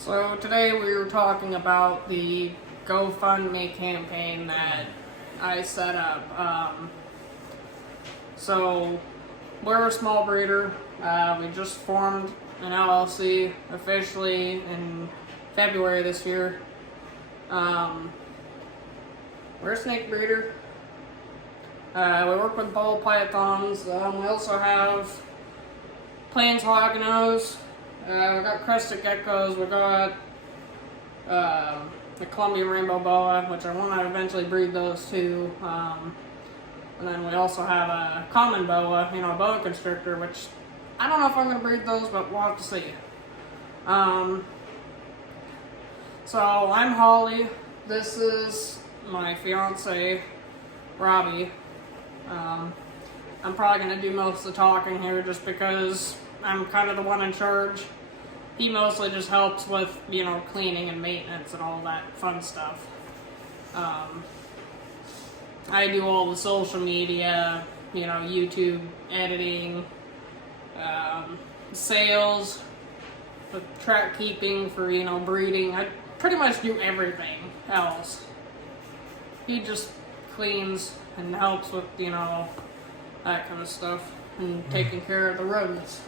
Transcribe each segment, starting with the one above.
So today we were talking about the GoFundMe campaign that I set up. So we're a small breeder. We just formed an LLC officially in February this year. We're a snake breeder. We work with ball pythons. We also have plains hognose. We got crested geckos. We got the Colombian rainbow boa, which I want to eventually breed those too. And then we also have a common boa, a boa constrictor, which I don't know if I'm going to breed those, but we'll have to see. So I'm Holly. This is my fiance, Robbie. I'm probably going to do most of the talking here just because I'm kind of the one in charge. He mostly just helps with, cleaning and maintenance and all that fun stuff. I do all the social media, YouTube editing, sales, the track keeping for, breeding. I pretty much do everything else. He just cleans and helps with, that kind of stuff and taking care of the rodents.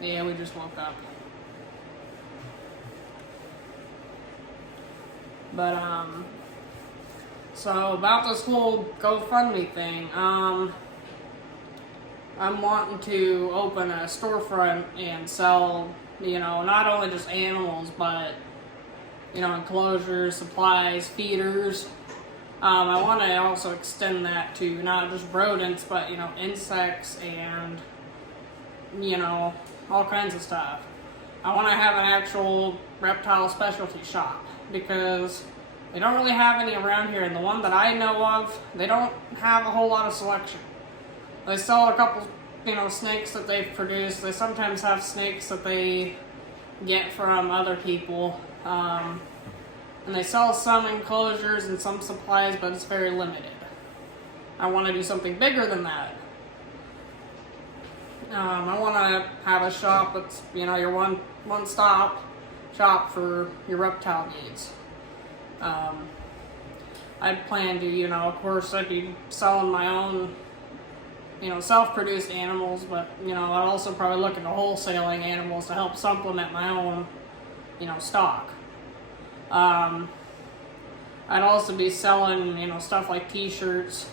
Yeah, we just woke up. But, so about this whole GoFundMe thing, I'm wanting to open a storefront and sell, not only just animals, but, enclosures, supplies, feeders. I want to also extend that to not just rodents, but, insects and, all kinds of stuff. I want to have an actual reptile specialty shop because they don't really have any around here, and the one that I know of, they don't have a whole lot of selection. They sell a couple, snakes that they've produced. They sometimes have snakes that they get from other people. And they sell some enclosures and some supplies, but it's very limited. I want to do something bigger than that. I want to have a shop that's, your one-stop shop for your reptile needs. I'd plan to, of course, I'd be selling my own, self-produced animals, but, I'd also probably look into wholesaling animals to help supplement my own, stock. I'd also be selling, stuff like t-shirts.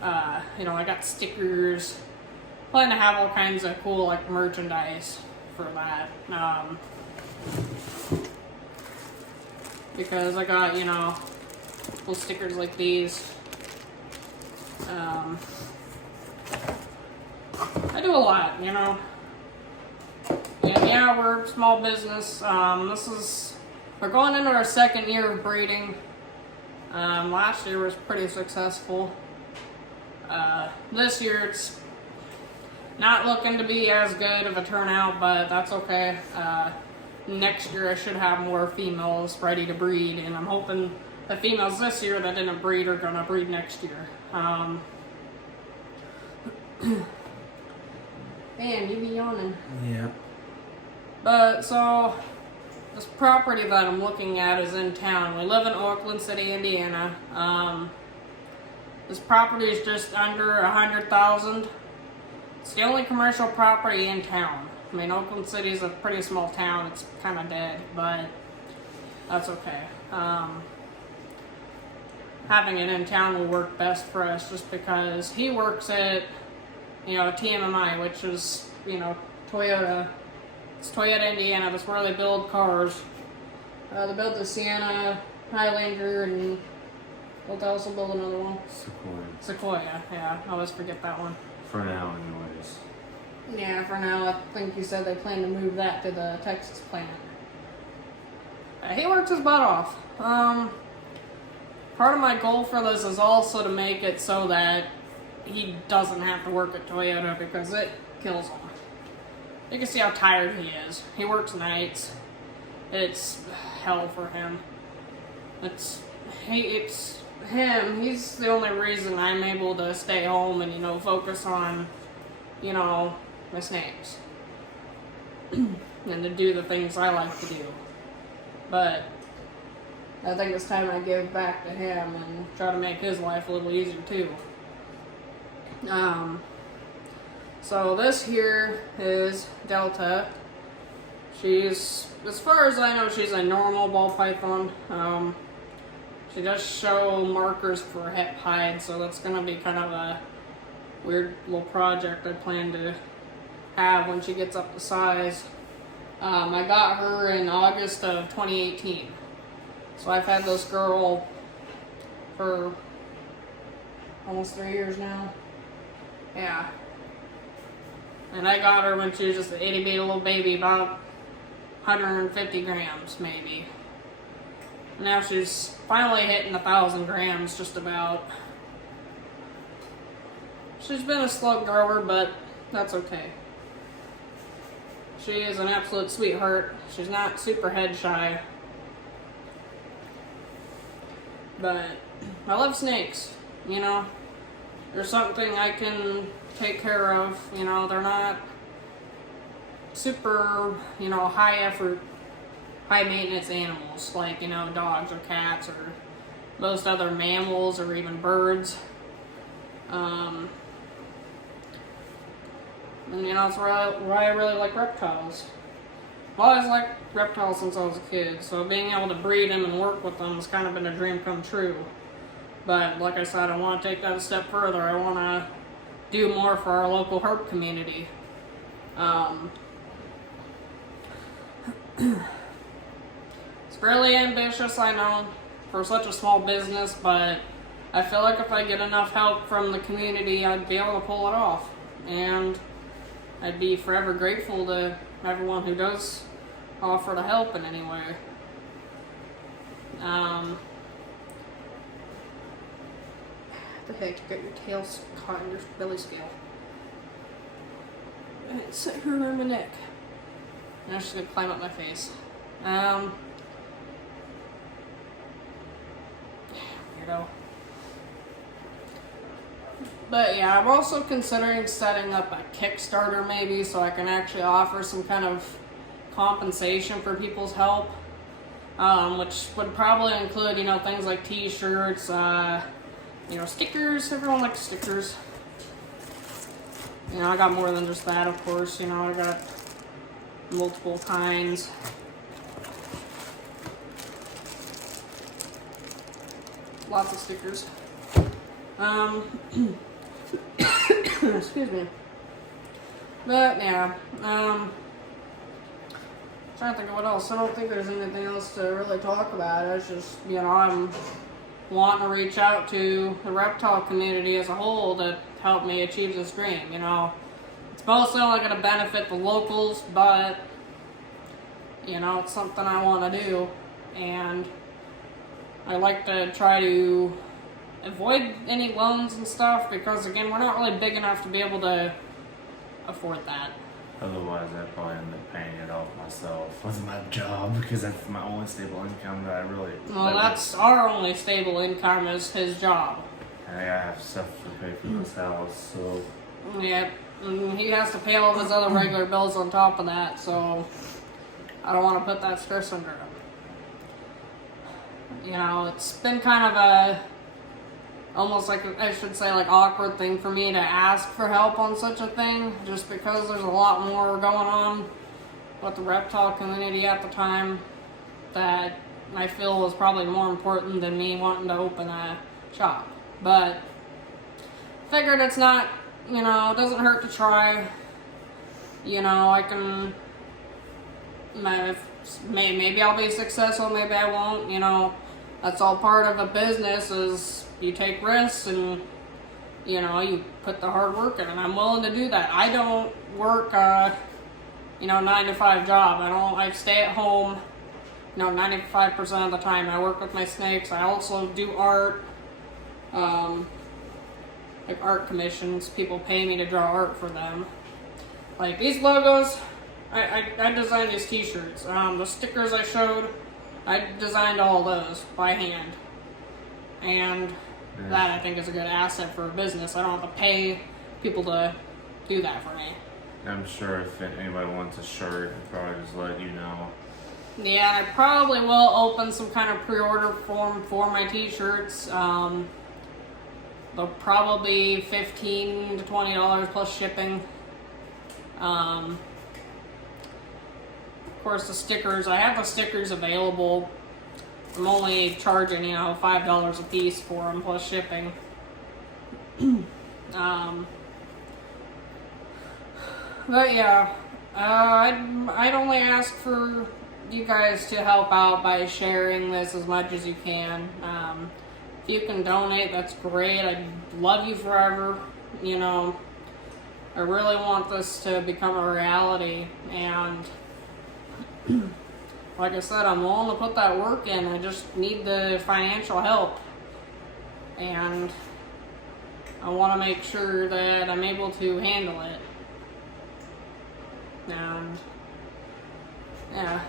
I got stickers. Plan to have all kinds of cool, merchandise for that. Because I got, little stickers like these. I do a lot, And yeah, we're a small business. We're going into our second year of breeding. Last year was pretty successful. This year it's not looking to be as good of a turnout, but that's okay. Next year I should have more females ready to breed, and I'm hoping the females this year that didn't breed are gonna breed next year. Man, you be yawning. Yeah. But so this property that I'm looking at is in town. We live in Oakland City, Indiana. This property is just under 100,000. It's the only commercial property in town. I mean, Oakland City is a pretty small town. It's kind of dead, but that's okay. Having it in town will work best for us just because he works at, TMMI, which is, Toyota. It's Toyota, Indiana. That's where they build cars. They built the Sienna, Highlander, and they'll also build another one. Sequoia, yeah. I always forget that one. For now, anyways. Yeah, for now. I think you said they plan to move that to the Texas plant. He works his butt off. Part of my goal for this is also to make it so that he doesn't have to work at Toyota because it kills him. You can see how tired he is. He works nights. It's hell for him. It's him. He's the only reason I'm able to stay home and, focus on, my snakes. and to do the things I like to do. But I think it's time I give back to him and try to make his life a little easier too. So this here is Delta. She's, as far as I know, she's a normal ball python. She does show markers for hip hide, so that's going to be kind of a weird little project I plan to have when she gets up to size. I got her in August of 2018. So I've had this girl for almost 3 years now. Yeah. And I got her when she was just an itty bitty little baby, about 150 grams maybe. Now she's finally hitting 1,000 grams, just about. She's been a slow grower, but that's okay. She is an absolute sweetheart. She's not super head shy. But I love snakes, you know. They're something I can take care of, you know. They're not super, you know, high effort, high maintenance animals like, you know, dogs or cats or most other mammals or even birds. And you know, that's why I really like reptiles. I've always liked reptiles since I was a kid, so being able to breed them and work with them has kind of been a dream come true. But like I said, I want to take that a step further. I want to do more for our local herp community. It's really ambitious, I know, for such a small business, but I feel like if I get enough help from the community, I'd be able to pull it off. And I'd be forever grateful to everyone who does offer to help in any way. What the heck, you got your tail caught in your belly scale. And it's set here around my neck. Now she's gonna climb up my face. Weirdo. But yeah, I'm also considering setting up a Kickstarter maybe, so I can actually offer some kind of compensation for people's help, which would probably include, you know, things like t-shirts, you know, stickers. Everyone likes stickers. You know, I got more than just that, of course. You know, I got multiple kinds. Lots of stickers. Excuse me. But yeah, trying to think of what else. I don't think there's anything else to really talk about. It's just, you know, I'm wanting to reach out to the reptile community as a whole to help me achieve this dream. You know, it's mostly only going to benefit the locals, but you know, it's something I want to do, and I like to try to avoid any loans and stuff, because again, we're not really big enough to be able to afford that. Otherwise, I'd probably end up paying it off myself with my job, because that's my only stable income that I really... Well, that's our only stable income is his job. And I gotta have stuff to pay for this house, so... Yeah, and he has to pay all of his other regular bills on top of that, so I don't want to put that stress under him. You know, it's been kind of a... almost like, I should say, like, awkward thing for me to ask for help on such a thing, just because there's a lot more going on with the reptile community at the time that I feel was probably more important than me wanting to open a shop. But figured it's not, you know, it doesn't hurt to try. You know, I can, maybe I'll be successful, maybe I won't. You know, that's all part of a business, is you take risks and, you know, you put the hard work in, and I'm willing to do that. I don't work, you know, 9-to-5 job. I stay at home, you know, 95% of the time. I work with my snakes. I also do art, like art commissions. People pay me to draw art for them. Like these logos, I designed these t-shirts. The stickers I showed, I designed all those by hand. And that, I think, is a good asset for a business. I don't have to pay people to do that for me. I'm sure if anybody wants a shirt, I'll probably just let you know. Yeah, I probably will open some kind of pre-order form for my t-shirts. They'll probably be $15 to $20 plus shipping. Of course, the stickers, I have the stickers available. I'm only charging, $5 a piece for them plus shipping. But yeah, I'd only ask for you guys to help out by sharing this as much as you can. If you can donate, that's great. I'd love you forever. I really want this to become a reality, and like I said, I'm willing to put that work in. I just need the financial help, and I want to make sure that I'm able to handle it. And yeah,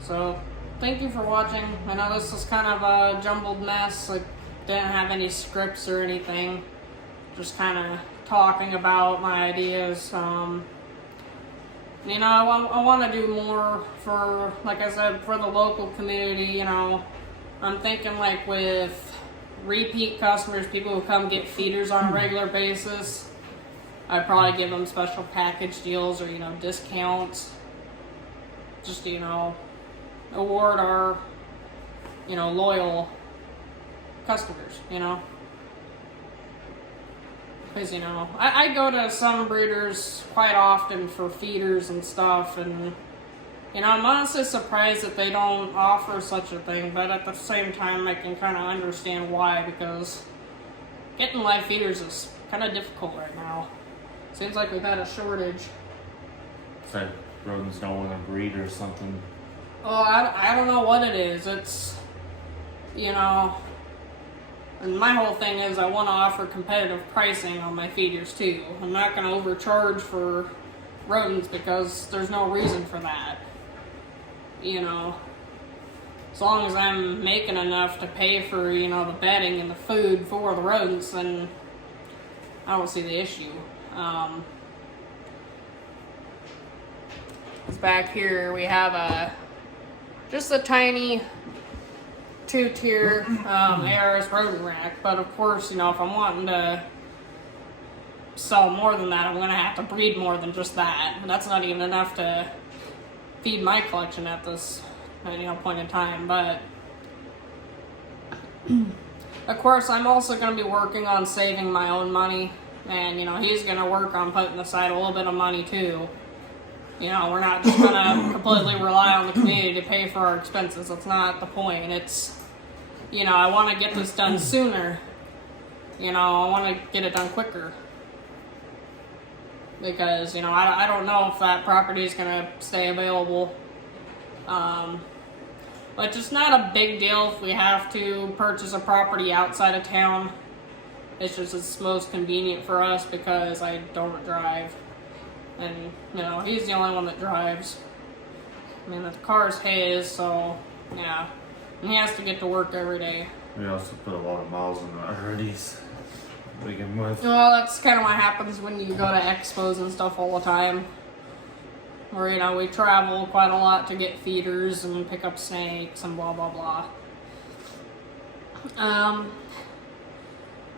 so thank you for watching. I know this is kind of a jumbled mess. I didn't have any scripts or anything, just kind of talking about my ideas. I want to do more for, like I said, for the local community. I'm thinking like with repeat customers, people who come get feeders on a regular basis, I'd probably give them special package deals or, discounts. Just, award our, loyal customers, Because, I go to some breeders quite often for feeders and stuff, and, I'm honestly surprised that they don't offer such a thing, but at the same time, I can kind of understand why, because getting live feeders is kind of difficult right now. Seems like we've had a shortage. It's like rodents don't want to breed or something. Well, I don't know what it is. It's, and my whole thing is I want to offer competitive pricing on my feeders too. I'm not going to overcharge for rodents because there's no reason for that. As long as I'm making enough to pay for, the bedding and the food for the rodents, then I don't see the issue. Back here we have just a tiny 2-tier ARS rodent rack, but of course, if I'm wanting to sell more than that, I'm going to have to breed more than just that, and that's not even enough to feed my collection at this point in time. But of course, I'm also going to be working on saving my own money. And, he's going to work on putting aside a little bit of money, too. We're not just going to completely rely on the community to pay for our expenses. That's not the point. It's, I want to get this done sooner. I want to get it done quicker. Because, I don't know if that property is going to stay available. But it's not a big deal if we have to purchase a property outside of town. It's just it's most convenient for us because I don't drive. And, he's the only one that drives. The car's his, so, yeah. And he has to get to work every day. We also put a lot of miles in our hoodies to begin with. Well, that's kind of what happens when you go to expos and stuff all the time. Where, we travel quite a lot to get feeders and pick up snakes and blah, blah, blah.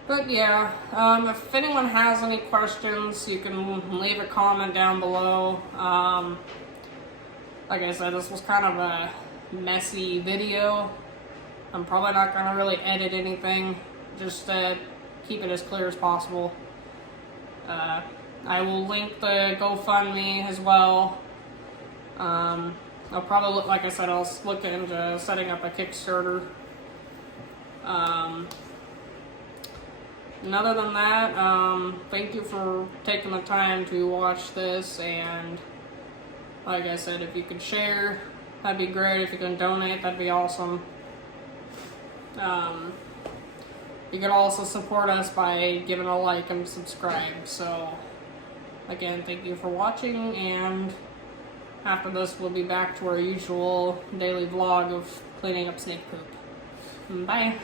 But yeah, if anyone has any questions, you can leave a comment down below. Like I said, this was kind of a messy video. I'm probably not going to really edit anything, just to keep it as clear as possible. I will link the GoFundMe as well. I'll probably, like I said, I'll look into setting up a Kickstarter. And other than that, thank you for taking the time to watch this, and like I said, if you could share, that'd be great. If you can donate, that'd be awesome. You could also support us by giving a like and subscribe. So, again, thank you for watching, and after this, we'll be back to our usual daily vlog of cleaning up snake poop. Bye!